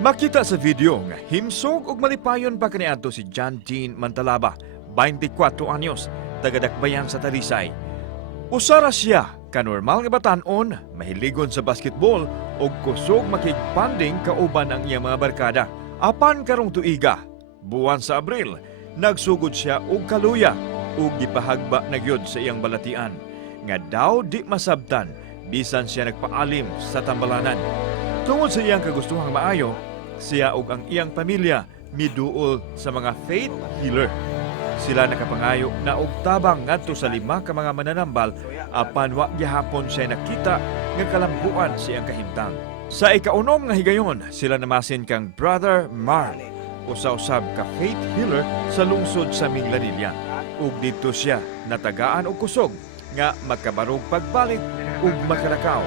Makita sa video nga himsog ug malipayon pa kaniadto si John Dean Mantalaba, 24 anyos, taga-Dakbayan sa Talisay. Usara siya ka normal nga batan-on, mahiligon sa basketball ug kusog makigpanding kauban ang iyang mga barkada. Apan karong tuiga, buwan sa Abril, nagsugod siya og kaluya ug gipahagba na gyud sa iyang balatian nga daw di masabtan bisan siya nagpaalim sa tambalanan. Tungod sa iyang kagustuhang maayo, siya ug ang iyang pamilya miduol sa mga faith healer. Sila nakapangayo na og tabang ngadto sa 5 ka mga mananambal apan wa gihapon siya nakita nga kalambuan sa iyang kahimtang. Sa ikaunom nga higayon, sila namasin kang Brother Marl, usa-usab ka faith healer sa lungsod sa Minglanilla. Ug dito siya natagaan og kusog nga magkabarog pagbalik ug makalakaw.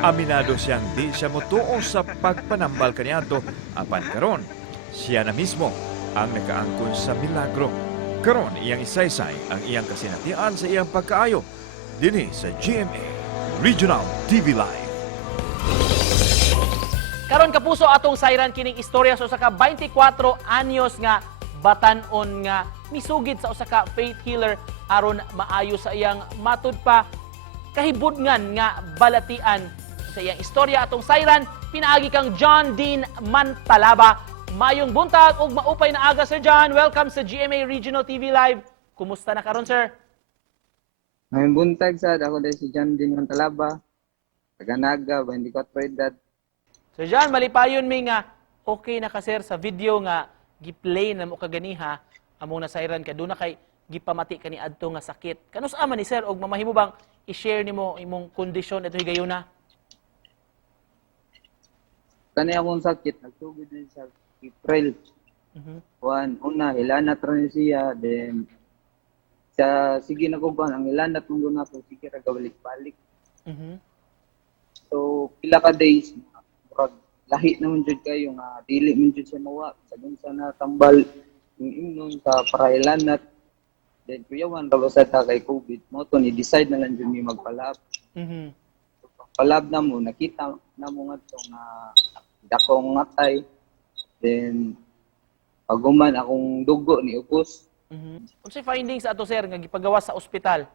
Aminado siyang di siya motuo sa pagpanambal kaniadto, apan karon siya na mismo ang nakaangkon sa milagro. Karon iyang isaysay ang iyang kasinatian sa iyang pagkaayo dinhi sa GMA Regional TV Live. Karon kapuso atong sayran kining istorya sa usa ka 24 anyos nga batan-on nga misugid sa usa ka faith healer aron maayo sa iyang matud pa kahibudngan nga balatian. Sa iyang istorya atong sayran pinaagi kang John Dean Mantalaba. Mayong buntag ug maupay na aga, Sir John. Welcome sa GMA Regional TV Live. Kumusta na karon, sir? Mayong buntag sa ako dahil si John Dean Mantalaba, taga-Naga, 24 edad. Sir John, malipayon mi nga okay na ka, sir, sa video nga giplay na mo kaganiha among nasayran ka doon na kay gipamati kani adto nga sakit. Kanus ama ni sir og mamahimo bang i-share nimo imong kondisyon ito higayuna? Kani akong sakit, nagsugod din sa April. Una, hilanat rin siya, then sige na ko ba, ang hilanat mong doon ako, sige na gabalik-balik. So, pila ka days, lahi naman dyan kayo nga, dili man dyan siya mawa, sabihin sa natambal yung imnon sa parahilanat. Then, kuyawan, rabasad ta kay COVID mo, to ni-decide na lang dyan may magpalab. So, pagpalab na mo, nakita na mo nga ito nga, dakong ngatay. Then, paguman akong dugo ni ubos. Unsay findings ato, sir, nga gipagawas sa ospital?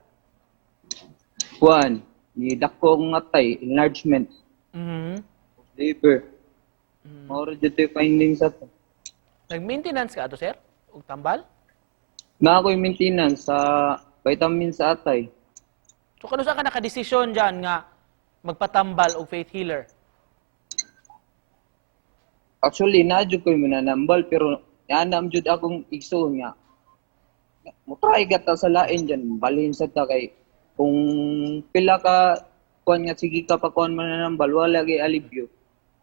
Ni dakong ngatay, enlargement of liver. Mauro dito yung findings ato. Nag-maintenance ka ato, sir? Og tambal? Na ako yung maintenance sa vitamin sa atay. So kanusa ka nakadesisyon dyan nga magpatambal og faith healer? Actually, na-adyo ko yung mananambal, pero naanam jud akong igsoon nga. Mutry gata sa lain dyan, balhin sa ta kay kung pila ka kuan nga sige ka pa kuan mananambal, wala kay alibyo.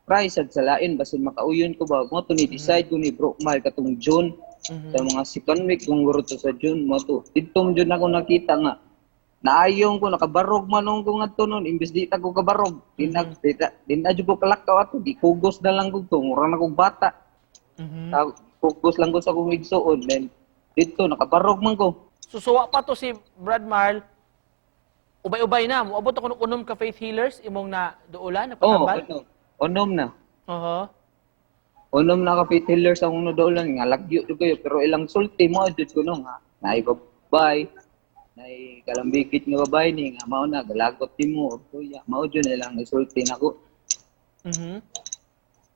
Try sad sa lain, basin makauyon ko ba, mo to ni decide ko ni Bro Mal katong June, sa mga second week kung guro to sa June, mo to. Dito June ako nakita nga, naayong ko, nakabarog manong ko nga to nun, imbes di ta ko kabarog. Din na dyan ko kalakaw ato, di kugos na lang ko to, mura na kong bata. Kugos lang ko sa kong igsoon, then dito, nakabarog man ko. Susuwa pa to si Brad Marl, ubay-ubay na. Muabot ako ng unom ka faith healers, imong na duulan, nagpatambal? Onom na. Onom na ka faith healers ang uno doon nga, lagyo ko kayo, pero ilang sulti mo, adjud ko nung ha, naibabay, nay kalambikit nga babay ni nga mao na galagot timo kuya mao jud nilang isulti nako.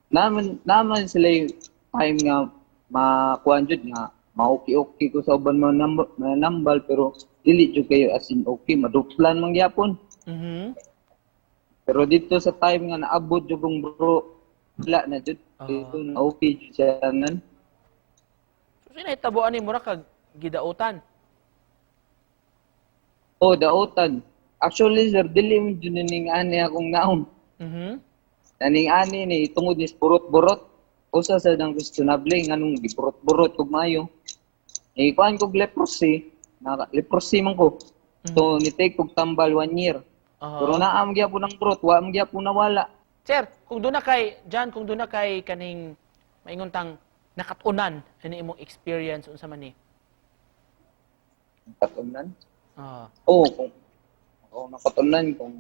Naman sila yung time nga makuan jud nga maoki-oki ko sa uban mga nambal pero dili jud kayo as in okay maduplan man gyapon. Pero dito sa time nga naabot jud kong bro wala na jud dito na okay jud siya nan. So sinahitabuan ni mura kag gidautan? Dautan. Actually, sir, dili mo dyan ning ani akong naon. Naning ani ni tungod ni purot-burot. Usa sa nang questionable nganong gipurot-burot kog maayo. Kuan kog leprosy, leprosy man ko. So ni take kog tambal 1 year. Pero naam gyapon ang burot, wa am gyapon nawala. Sir, kung doon na kay John, kung doon na kay kaning maingon tang nakatunan ani imong experience unsa man ni? Nakatunan? Kung nakatunan kung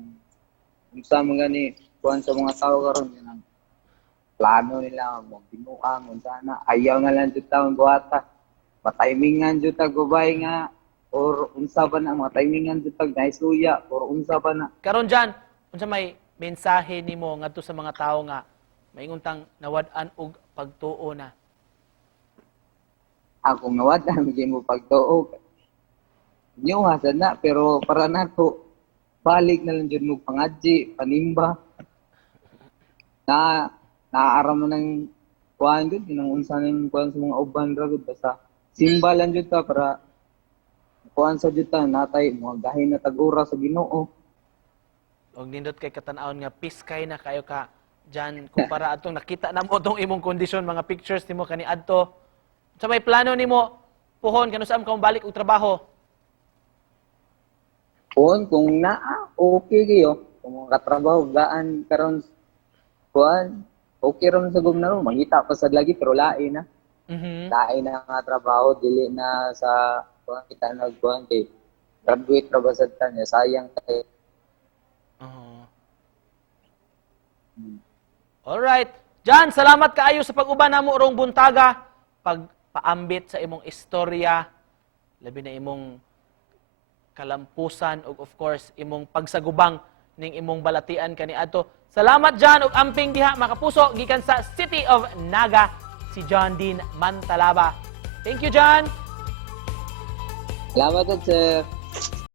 sa mga ni kuan sa mga tao karon yan plano nila mo binuang unsana ayaw na lang jud taon buhata matimingan jud ta gubay nga or unsa ba na matimingan jud tag naisuya or unsa ba na Karon Jan, unsa may mensahe nimo ngadto sa mga tawo nga maingon tang nawad-an og pagtuo na? akong nawadan gyud mo pagtuo nyo hasad na pero para nato balik na lang jud mo pangadji panimba na naaram mo ng kuhan jud inang unsa ning kuhan sa mga uban ra gud basta simba lang jud ta para kuhan sa jud ta natay mga gahin na tag-ura sa Ginoo. Og nindot kay katan-awon nga piskay na kayo ka Jan kumpara atong nakita na mo tong imong kondisyon mga pictures nimo kani adto. Sa may plano nimo puhon kanu saan ka balik og trabaho? Kung naa okay kayo kung mga katrabaho gaan karon kuhan okay ron sa gumnaro mangita pa sad lagi pero lain na lain na nga trabaho dili na sa kuhan kita nagkuhan kay graduate ra ba sad ta niya sayang kay Alright. Jan, salamat kaayo sa pag-uban namo rong buntaga, pagpaambit sa imong istorya, labi na imong kalampusan ug of course imong pagsagubang ning imong balatian kaniadto. Salamat Jan ug amping diha makapuso gikan sa City of Naga si John Dean Mantalaba. Thank you Jan. salamat sir.